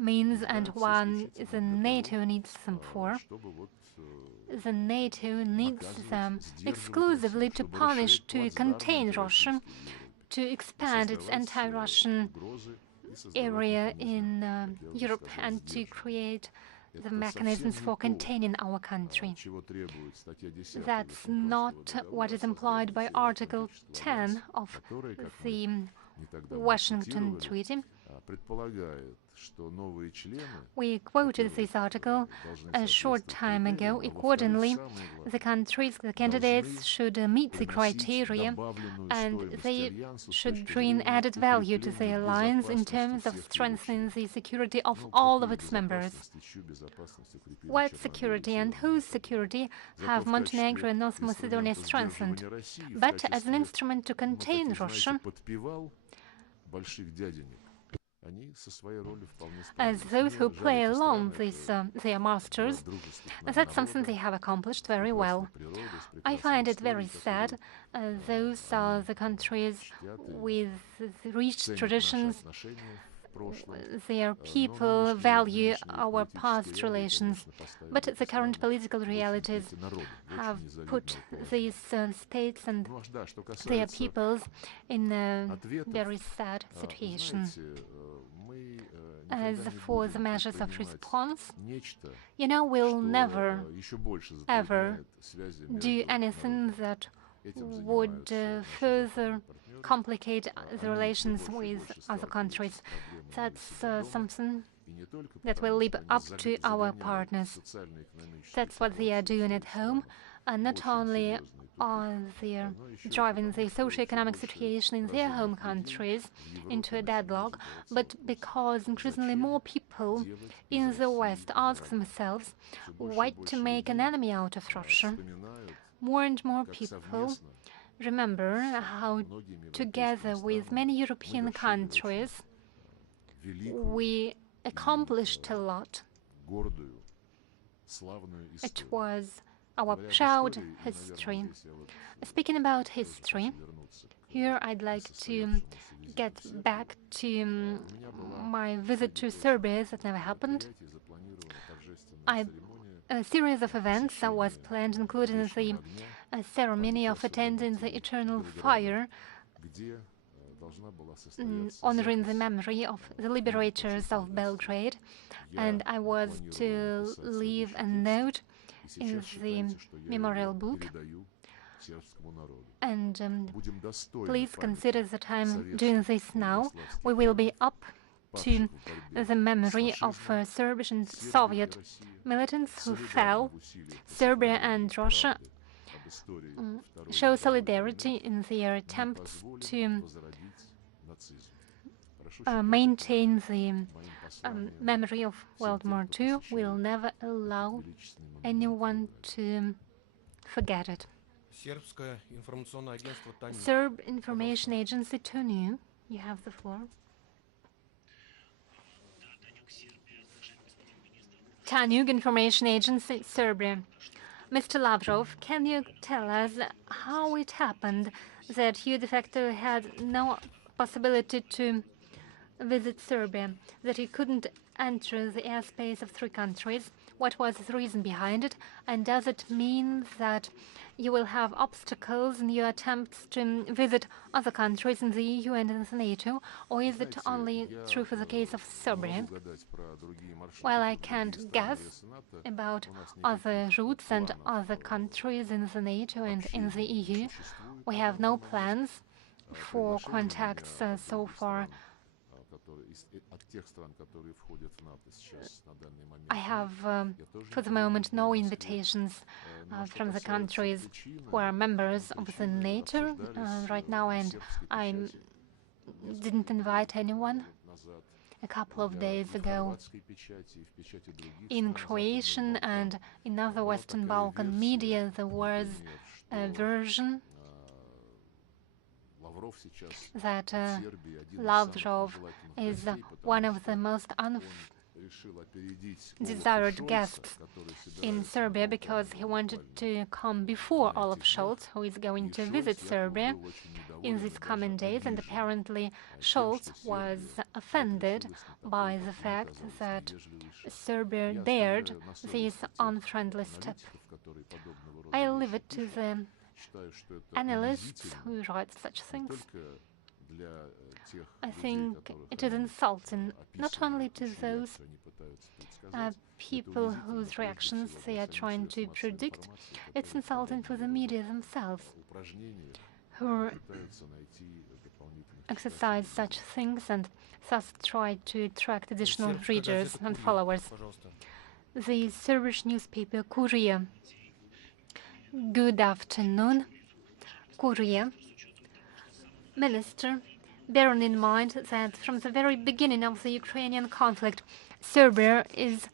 means and one the NATO needs them for. The NATO needs them exclusively to punish, to contain Russia, to expand its anti-Russian area in Europe, and to create the mechanisms for containing our country. That's not what is implied by Article 10 of the Washington Treaty. We quoted this article a short time ago. Accordingly, the countries, the candidates, should meet the criteria, and they should bring added value to the alliance in terms of strengthening the security of all of its members. What security and whose security have Montenegro and North Macedonia strengthened? But as an instrument to contain Russia, as those who play along with their masters, that's something they have accomplished very well. I find it very sad. Those are the countries with rich traditions. Their people value our past relations, but the current political realities have put these states and their peoples in a very sad situation. As for the measures of response, you know, we'll never, ever do anything that would further complicate the relations with other countries. That's something that will live up to our partners. That's what they are doing at home, and not only are they driving the socio-economic situation in their home countries into a deadlock, but because increasingly more people in the West ask themselves why to make an enemy out of Russia. More and more people remember how, together with many European countries, we accomplished a lot. It was our proud history. Speaking about history, here I'd like to get back to my visit to Serbia that never happened. A series of events was planned, including the ceremony of attending the Eternal Fire, honoring the memory of the liberators of Belgrade, and I was to leave a note in the memorial book. And please consider that I'm doing this now. We will be up to the memory of Serbian and Soviet militants who fell. Serbia and Russia show solidarity in their attempts to maintain the memory of World War II. We'll never allow anyone to forget it. Serb Information Agency TANU, you have the floor. TANU Information Agency, Serbia. Mr. Lavrov, can you tell us how it happened that you de facto had no possibility to visit Serbia, that you couldn't enter the airspace of 3 countries? What was the reason behind it? And does it mean that you will have obstacles in your attempts to visit other countries in the EU and in the NATO, or is it only true for the case of Serbia? Well, I can't guess about other routes and other countries in the NATO and in the EU. We have no plans for contacts so far. I have, for the moment, no invitations from the countries who are members of the NATO right now, and I didn't invite anyone. A couple of days ago, in Croatian and in other Western Balkan media, there was a version that Lavrov is one of the most desired guests in Serbia because he wanted to come before Olaf Scholz, who is going to visit Serbia in these coming days, and apparently Scholz was offended by the fact that Serbia dared this unfriendly step. I leave it to the analysts who write such things. I think it is insulting not only to those people whose reactions they are trying to predict, it's insulting for the media themselves, who exercise such things and thus try to attract additional readers and followers. The Serbian newspaper Courier. Good afternoon, Courier. Minister, bearing in mind that from the very beginning of the Ukrainian conflict, Serbia is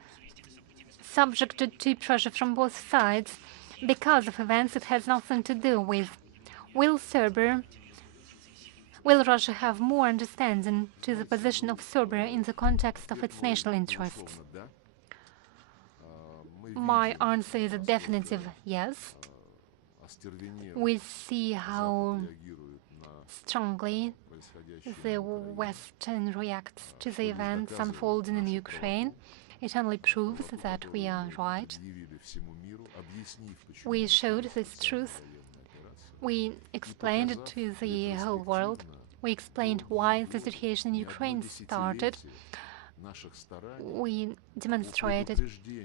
subjected to pressure from both sides because of events it has nothing to do with. Will Russia have more understanding to the position of Serbia in the context of its national interests? My answer is a definitive yes. We see how strongly the West reacts to the events unfolding in Ukraine. It only proves that we are right. We showed this truth. We explained it to the whole world. We explained why the situation in Ukraine started. We demonstrated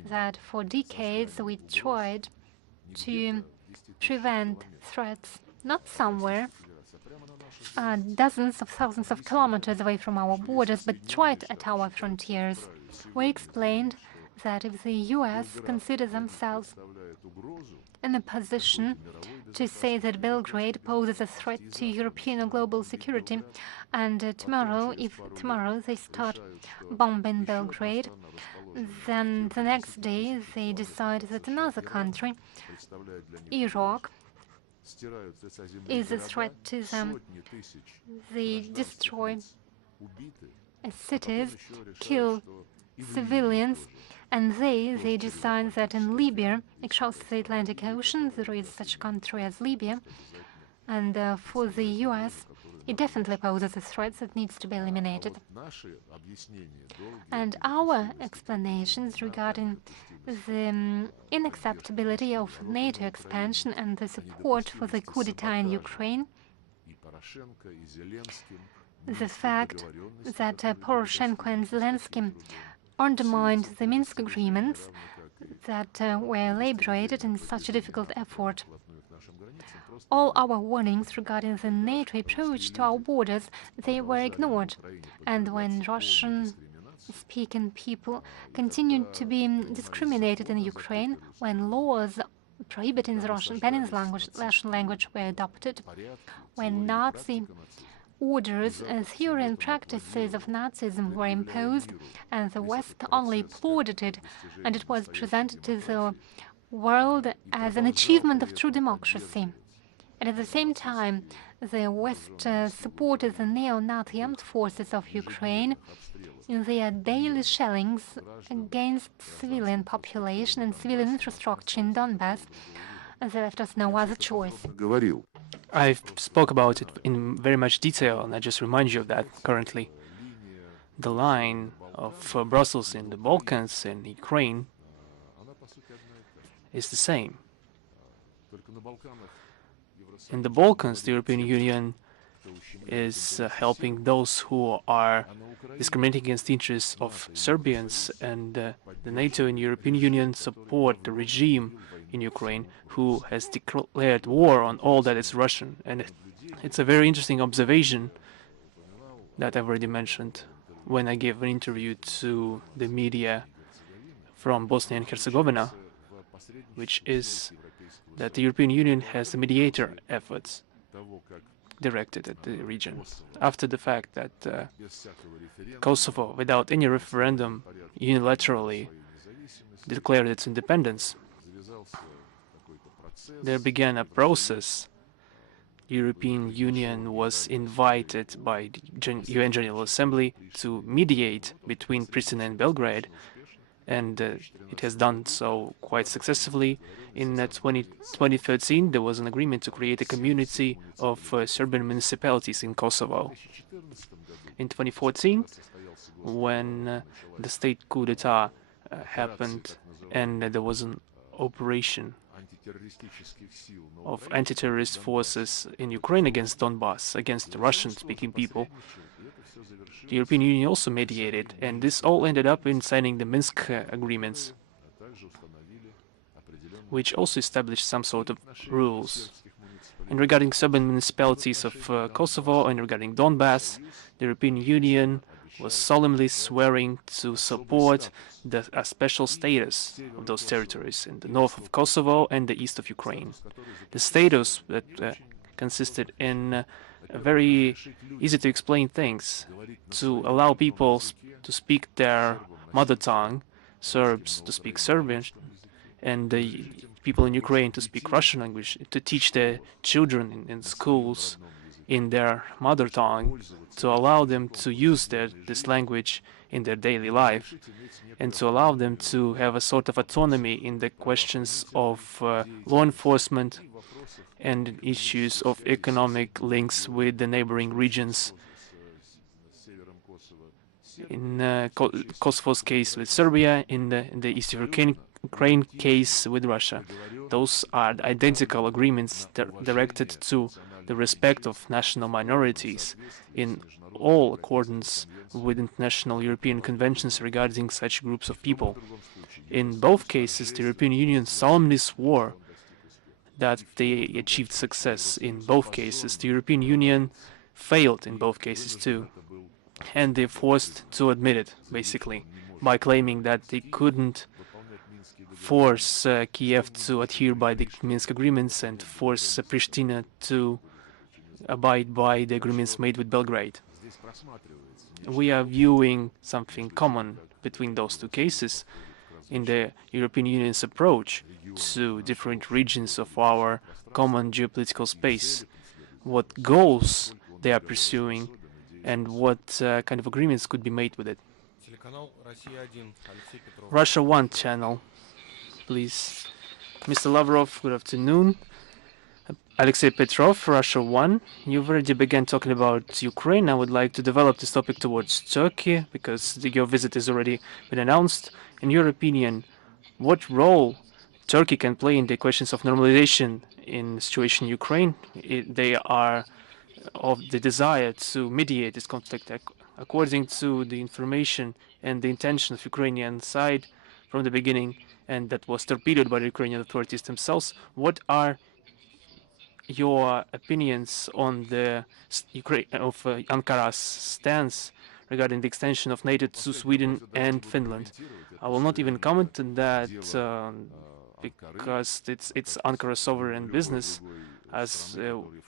that for decades we tried to prevent threats, not somewhere, dozens of thousands of kilometers away from our borders, but right at our frontiers. We explained that if the US consider themselves in a position to say that Belgrade poses a threat to European or global security, and if tomorrow they start bombing Belgrade, then the next day they decide that another country, Iraq, is a threat to them. They destroy cities, kill civilians, and they decide that in Libya, across the Atlantic Ocean, there is such a country as Libya, and for the US, it definitely poses a threat that needs to be eliminated. And our explanations regarding the unacceptability of NATO expansion and the support for the coup d'etat in Ukraine, the fact that Poroshenko and Zelensky undermined the Minsk agreements that were elaborated in such a difficult effort. All our warnings regarding the NATO approach to our borders, they were ignored. And when Russian-speaking people continued to be discriminated in Ukraine, when laws prohibiting the banning Russian language were adopted, when Nazi orders and theory and practices of Nazism were imposed, and the West only applauded it, and it was presented to the world as an achievement of true democracy. And at the same time, the West supported the neo-Nazi armed forces of Ukraine in their daily shellings against civilian population and civilian infrastructure in Donbass, and they left us no other choice. I spoke about it in very much detail, and I just remind you of that currently. The line of Brussels in the Balkans and Ukraine is the same. In the Balkans, the European Union is helping those who are discriminating against the interests of Serbians, and the NATO and European Union support the regime in Ukraine who has declared war on all that is Russian. And it's a very interesting observation that I've already mentioned when I gave an interview to the media from Bosnia and Herzegovina, which is that the European Union has mediator efforts directed at the region after the fact that Kosovo, without any referendum, unilaterally declared its independence. There began a process European Union was invited by the UN General Assembly to mediate between Pristina and Belgrade, and it has done so quite successfully. In 2013, there was an agreement to create a community of Serbian municipalities in Kosovo. In 2014, when the state coup d'etat happened and there was an operation of anti-terrorist forces in Ukraine against Donbass, against the Russian-speaking people, the European Union also mediated, and this all ended up in signing the Minsk agreements, which also established some sort of rules. And regarding Serbian municipalities of Kosovo and regarding Donbass, the European Union was solemnly swearing to support the special status of those territories in the north of Kosovo and the east of Ukraine. The status that consisted in very easy to explain things, to allow people to speak their mother tongue, Serbs to speak Serbian, and the people in Ukraine to speak Russian language, to teach their children in schools in their mother tongue, to allow them to use this language in their daily life, and to allow them to have a sort of autonomy in the questions of law enforcement and issues of economic links with the neighboring regions. In Kosovo's case with Serbia, in the East Ukraine case with Russia. Those are identical agreements directed to the respect of national minorities in all accordance with international European conventions regarding such groups of people. In both cases, the European Union solemnly swore that they achieved success in both cases. The European Union failed in both cases too, and they're forced to admit it, basically, by claiming that they couldn't force Kiev to adhere by the Minsk agreements and force Pristina to abide by the agreements made with Belgrade. We are viewing something common between those two cases in the European Union's approach to different regions of our common geopolitical space, what goals they are pursuing, and what kind of agreements could be made with it. Russia 1 channel, please. Mr. Lavrov, good afternoon. Alexei Petrov, Russia 1. You've already began talking about Ukraine. I would like to develop this topic towards Turkey, because your visit has already been announced. In your opinion, what role Turkey can play in the questions of normalization in the situation in Ukraine? They are of the desire to mediate this conflict according to the information and the intention of Ukrainian side from the beginning, and that was torpedoed by the Ukrainian authorities themselves. What are your opinions on the Ankara's stance regarding the extension of NATO to Sweden and Finland? I will not even comment on that because it's Ankara's sovereign business, as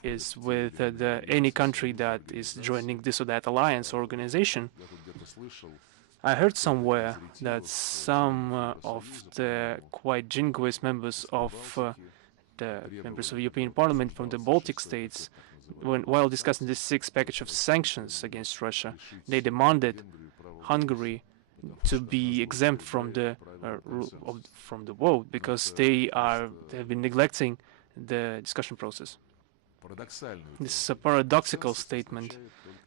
is with any country that is joining this or that alliance or organization. I heard somewhere that some of the quite jingoist members of the European Parliament from the Baltic states, while discussing this sixth package of sanctions against Russia, they demanded Hungary to be exempt from the vote because they have been neglecting the discussion process. This is a paradoxical statement.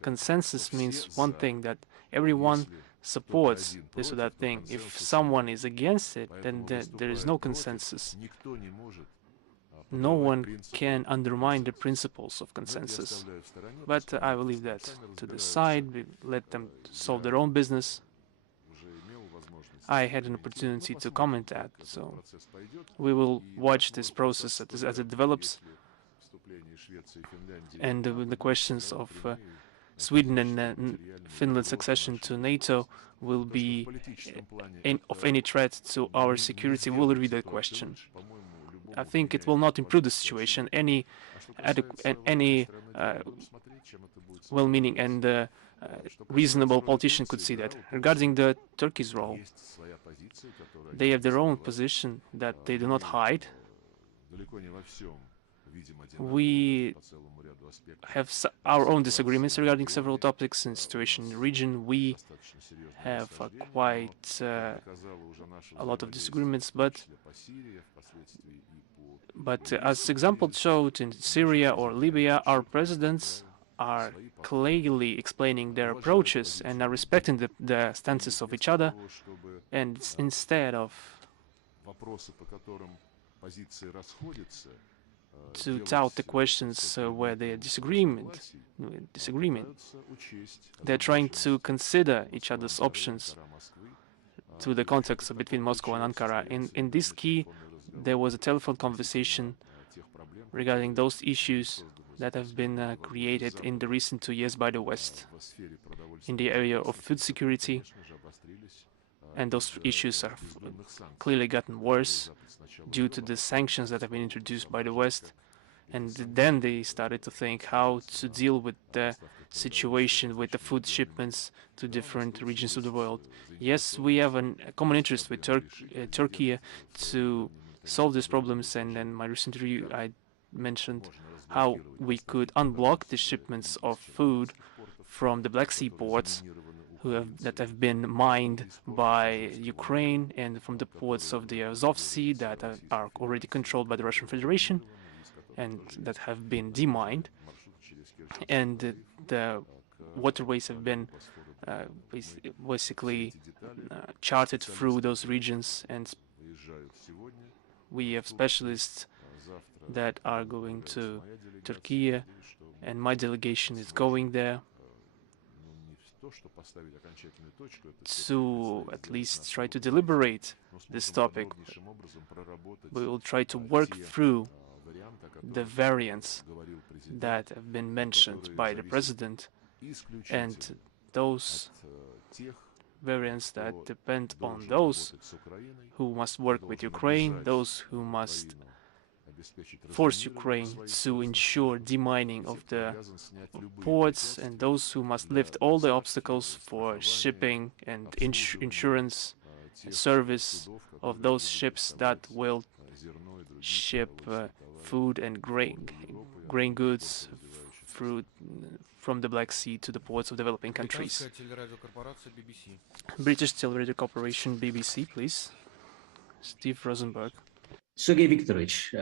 Consensus means one thing, that everyone supports this or that thing. If someone is against it, then there is no consensus. No one can undermine the principles of consensus. But I will leave that to the side. We let them solve their own business. I had an opportunity to comment that, so we will watch this process as it develops. And the questions of Sweden and Finland's accession to NATO will be of any threat to our security. We'll read that question. I think it will not improve the situation. Any well-meaning and reasonable politician could see that. Regarding the Turkey's role, they have their own position that they do not hide. We have our own disagreements regarding several topics in the situation in the region. We have quite a lot of disagreements, but as example showed in Syria or Libya, our presidents are clearly explaining their approaches and are respecting the stances of each other, and instead of to tout the questions where they are disagreement, they're trying to consider each other's options to the context between Moscow and Ankara. In this key, there was a telephone conversation regarding those issues that have been created in the recent 2 years by the West in the area of food security, and those issues have clearly gotten worse due to the sanctions that have been introduced by the West. And then they started to think how to deal with the situation with the food shipments to different regions of the world. Yes, we have a common interest with Turkey to solve these problems, and in my recent review I mentioned how we could unblock the shipments of food from the Black Sea ports that have been mined by Ukraine, and from the ports of the Azov Sea that are already controlled by the Russian Federation and that have been demined, and the waterways have been basically charted through those regions, and we have specialists that are going to Turkey, and my delegation is going there to at least try to deliberate this topic. We will try to work through the variants that have been mentioned by the president, and those variants that depend on those who must work with Ukraine, those who must force Ukraine to ensure demining of the ports, and those who must lift all the obstacles for shipping and insurance service of those ships that will ship food and grain goods from the Black Sea to the ports of developing countries. British Television Corporation, BBC, please. Steve Rosenberg. Sergei Viktorovich,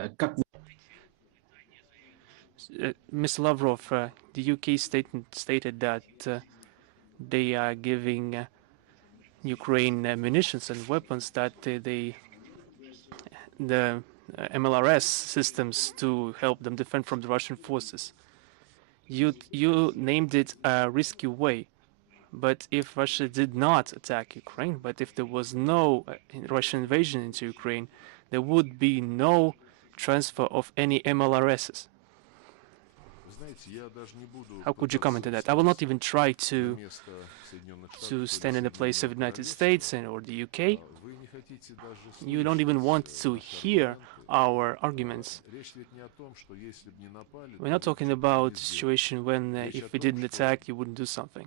Mr. Lavrov, the UK stated that they are giving Ukraine munitions and weapons, that the MLRS systems to help them defend from the Russian forces. You named it a risky way, but if Russia did not attack Ukraine, but if there was no Russian invasion into Ukraine, there would be no transfer of any MLRSs. How could you comment on that? I will not even try to stand in the place of the United States or the UK. You don't even want to hear our arguments. We're not talking about a situation when if we didn't attack, you wouldn't do something.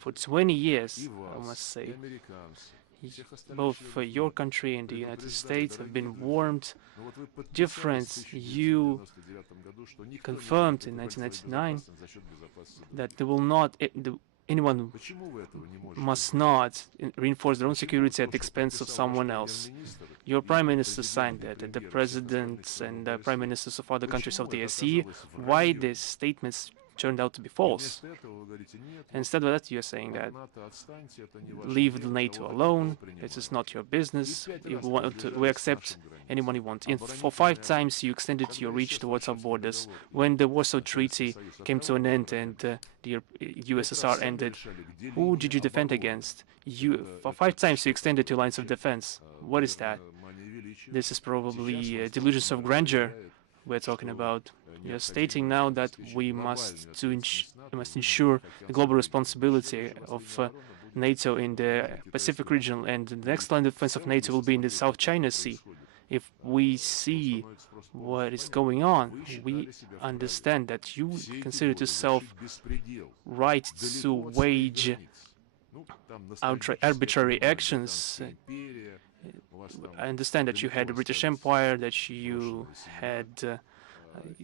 For 20 years, I must say, both your country and the United States have been warned. Difference. You confirmed in 1999 that there will not anyone must not reinforce their own security at the expense of someone else. Your prime minister signed that, and the presidents and the prime ministers of other countries of the SE. Why these statements turned out to be false? Instead of that, you're saying that leave the NATO alone, it is not your business, we accept anyone you want. And for 5 times you extended your reach towards our borders. When the Warsaw Treaty came to an end and the USSR ended, who did you defend against? For 5 times you extended your lines of defense. What is that? This is probably delusions of grandeur we're talking about. You're stating now that we must ensure the global responsibility of NATO in the Pacific region, and the next line of defense of NATO will be in the South China Sea. If we see what is going on, we understand that you consider yourself right to wage arbitrary actions I understand that you had the British Empire, that you had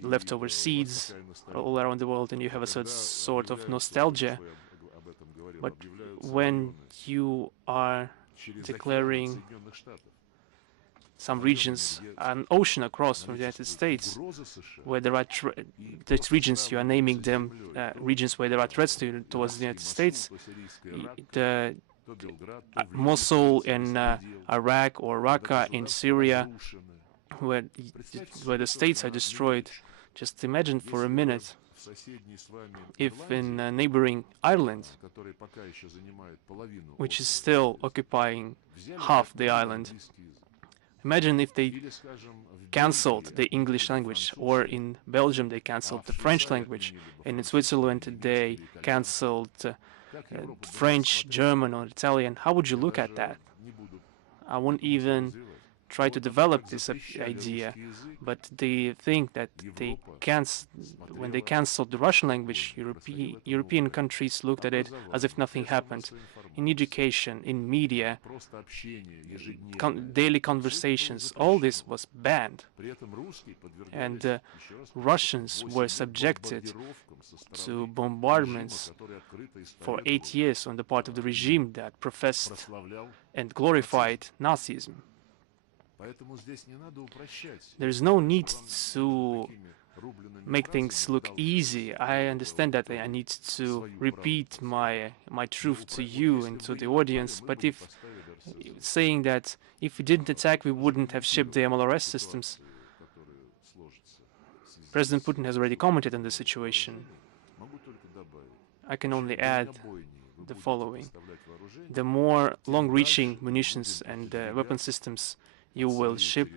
leftover seeds all around the world, and you have a sort of nostalgia. But when you are declaring some regions, an ocean across from the United States, where there are these regions, you are naming them regions where there are threats towards the United States, the Mosul in Iraq or Raqqa in Syria, where the states are destroyed. Just imagine for a minute if in neighboring Ireland, which is still occupying half the island, imagine if they cancelled the English language, or in Belgium they cancelled the French language, and in Switzerland they cancelled French, German, or Italian. How would you look at that? I won't even try to develop this idea, but they think that when they cancelled the Russian language, European countries looked at it as if nothing happened. In education, in media, daily conversations, all this was banned. And Russians were subjected to bombardments for 8 years on the part of the regime that professed and glorified Nazism. There is no need to make things look easy. I understand that I need to repeat my truth to you and to the audience, but if saying that if we didn't attack, we wouldn't have shipped the MLRS systems. President Putin has already commented on the situation. I can only add the following. The more long-reaching munitions and weapon systems you will ship,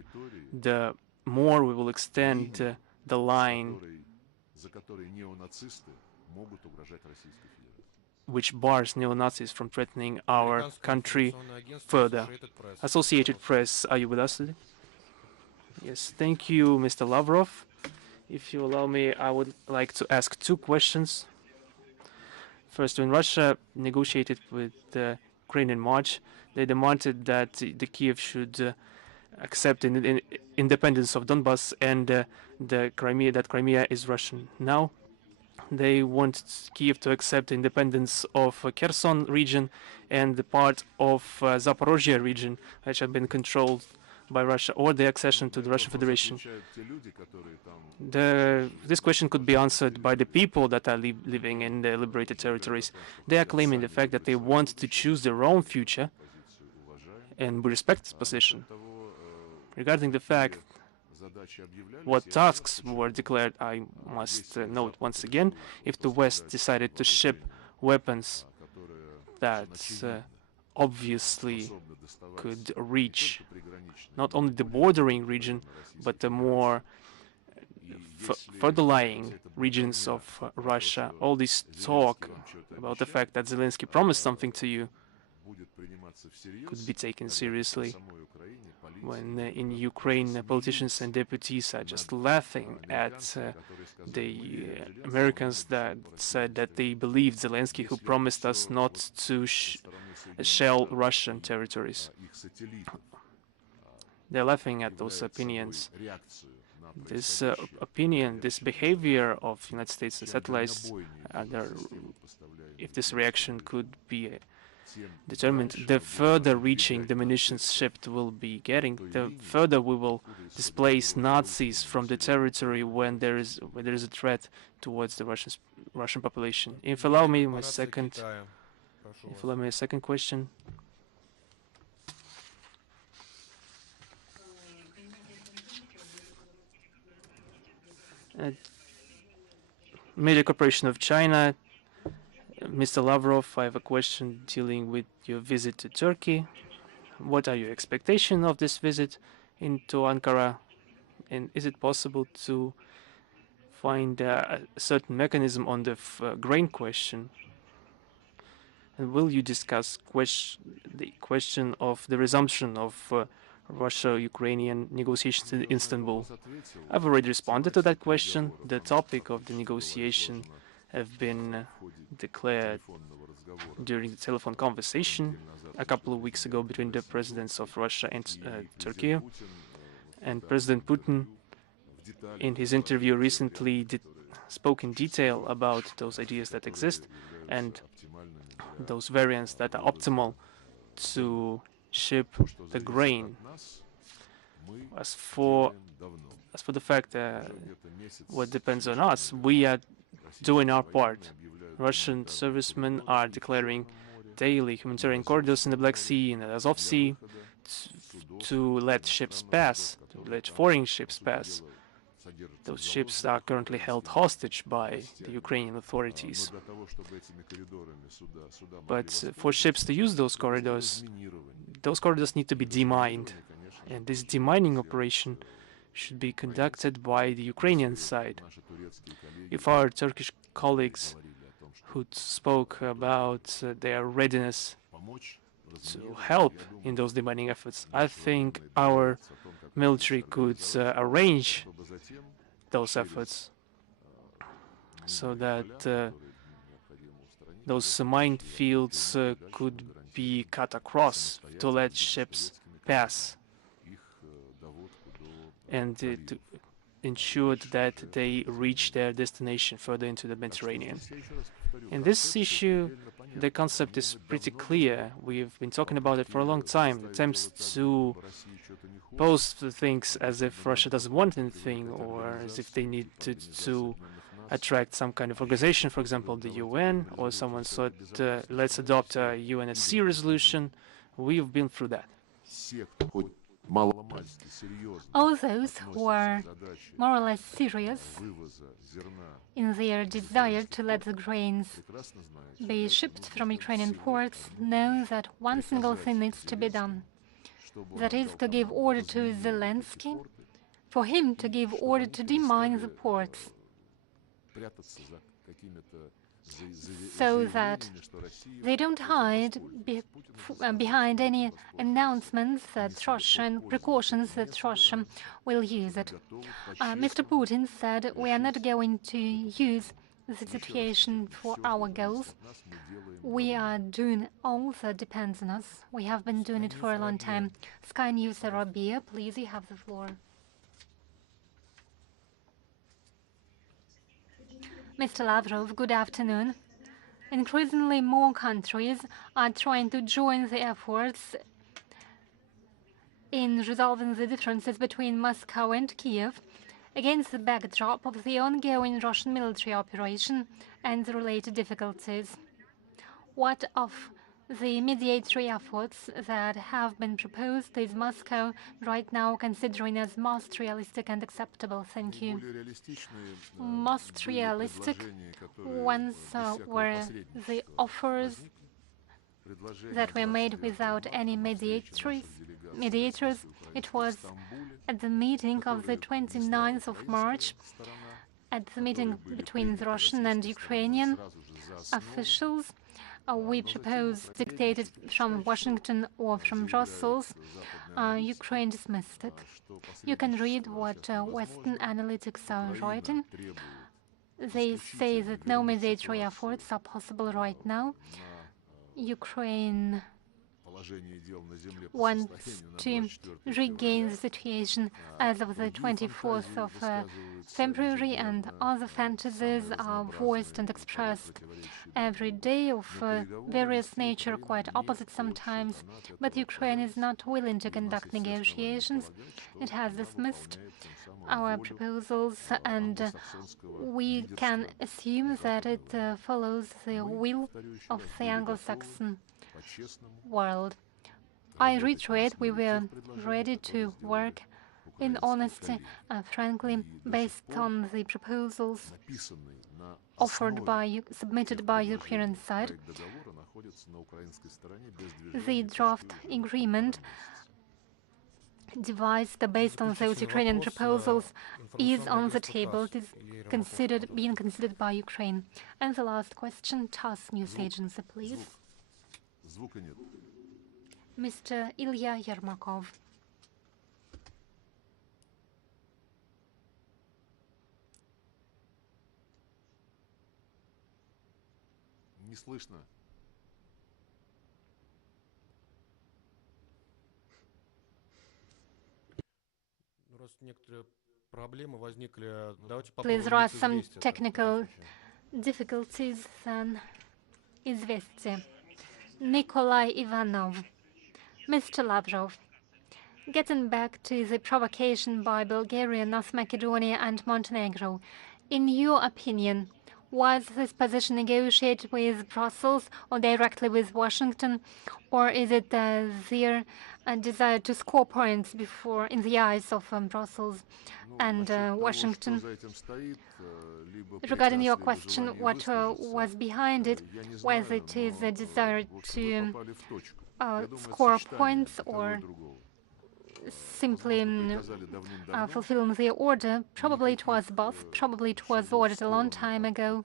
the more we will extend the line which bars neo-Nazis from threatening our country further. Associated Press, are you with us today? Yes, thank you, Mr. Lavrov. If you allow me, I would like to ask two questions. First, when Russia negotiated with Ukraine in March, they demanded that the Kiev should accept independence of Donbass and that Crimea is Russian. Now they want Kiev to accept independence of Kherson region and the part of Zaporozhye region, which have been controlled by Russia, or the accession to the Russian Federation. This question could be answered by the people that are living in the liberated territories. They are claiming the fact that they want to choose their own future, and we respect this position. Regarding the fact what tasks were declared, I must note once again, if the West decided to ship weapons that obviously could reach not only the bordering region, but the more further-lying regions of Russia, all this talk about the fact that Zelensky promised something to you could be taken seriously. When in Ukraine, politicians and deputies are just laughing at the Americans that said that they believed Zelensky, who promised us not to shell Russian territories. They're laughing at those opinions. This this behavior of United States satellites, if this reaction could be determined, the further reaching the munitions shipped will be getting, the further we will displace Nazis from the territory when there is a threat towards the Russian population. If you allow me a second question. Media Corporation of China. Mr. Lavrov, I have a question dealing with your visit to Turkey. What are your expectations of this visit into Ankara? And is it possible to find a certain mechanism on the grain question? And will you discuss the question of the resumption of Russia-Ukrainian negotiations in Istanbul? I've already responded to that question. The topic of the negotiation have been declared during the telephone conversation a couple of weeks ago between the presidents of Russia and Turkey. And President Putin, in his interview recently, spoke in detail about those ideas that exist and those variants that are optimal to ship the grain. As for the fact what depends on us, we are doing our part. Russian servicemen are declaring daily humanitarian corridors in the Black Sea and the Azov Sea to let ships pass, to let foreign ships pass. Those ships are currently held hostage by the Ukrainian authorities. But for ships to use those corridors need to be demined. And this demining operation should be conducted by the Ukrainian side. If our Turkish colleagues who spoke about their readiness to help in those demining efforts, I think our military could arrange those efforts so that those minefields could be cut across to let ships pass and to ensure that they reach their destination further into the Mediterranean. In this issue, the concept is pretty clear. We've been talking about it for a long time. Attempts to pose the things as if Russia doesn't want anything, or as if they need to attract some kind of organization, for example, the UN, or someone said, let's adopt a UNSC resolution. We've been through that. All those who are more or less serious in their desire to let the grains be shipped from Ukrainian ports know that one single thing needs to be done. That is to give order to Zelensky, for him to give order to demine the ports, so that they don't hide behind any announcements that Russia and precautions that Russia will use it. Mr. Putin said we are not going to use the situation for our goals. We are doing all that depends on us. We have been doing it for a long time. Sky News Arabia, please, you have the floor. Mr. Lavrov, good afternoon. Increasingly more countries are trying to join the efforts in resolving the differences between Moscow and Kiev against the backdrop of the ongoing Russian military operation and the related difficulties. What of the mediatory efforts that have been proposed is Moscow right now considering as most realistic and acceptable? Thank you. Most realistic ones were the offers that were made without any mediators. It was at the meeting of the 29th of March, at the meeting between the Russian and Ukrainian officials. We proposed, dictated from Washington or from Brussels. Ukraine dismissed it. You can read what Western analytics are writing. They say that no mediatory efforts are possible right now. Ukraine wants to regain the situation as of the 24th of February, and other fantasies are voiced and expressed every day of various nature, quite opposite sometimes. But Ukraine is not willing to conduct negotiations. It has dismissed our proposals, and we can assume that it follows the will of the Anglo-Saxon world. I reiterate, we were ready to work in honesty, frankly, based on the proposals submitted by Ukrainian side. The draft agreement devised based on those Ukrainian proposals is on the table. It is being considered by Ukraine. And the last question, TASS News Agency, please. Mr. Ilya Yermakov. Please, there are some technical difficulties, then Izvestia. Nikolai Ivanov. Mr. Lavrov, getting back to the provocation by Bulgaria, North Macedonia and Montenegro, in your opinion, was this position negotiated with Brussels or directly with Washington, or is it their desire to score points before in the eyes of Brussels and Washington? Regarding your question, what was behind it, whether it is a desire to score points or simply fulfilling the order. Probably it was both. Probably it was ordered a long time ago.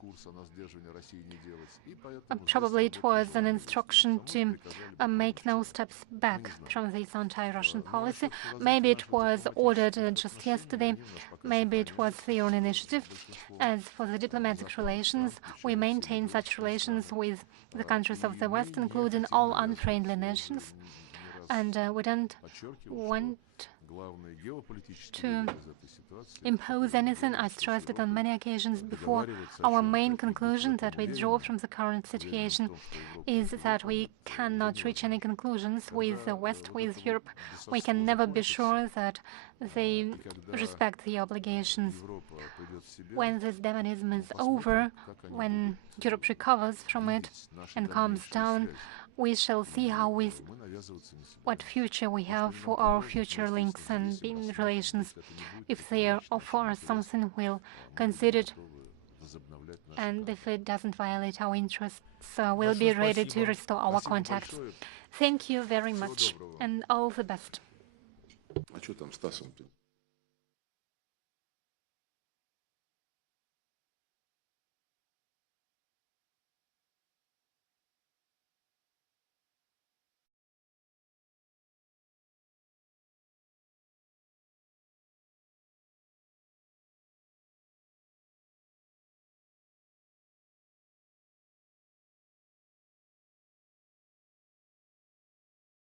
Probably it was an instruction to make no steps back from this anti-Russian policy. Maybe it was ordered just yesterday. Maybe it was their own initiative. As for the diplomatic relations, we maintain such relations with the countries of the West, including all unfriendly nations. And we don't want to impose anything. I stressed it on many occasions before. Our main conclusion that we draw from the current situation is that we cannot reach any conclusions with the West, with Europe. We can never be sure that they respect the obligations. When this dynamism is over, when Europe recovers from it and calms down, we shall see what future we have for our future links and relations. If they offer us something, we'll consider it. And if it doesn't violate our interests, we'll be ready to restore our contacts. Thank you very much, and all the best.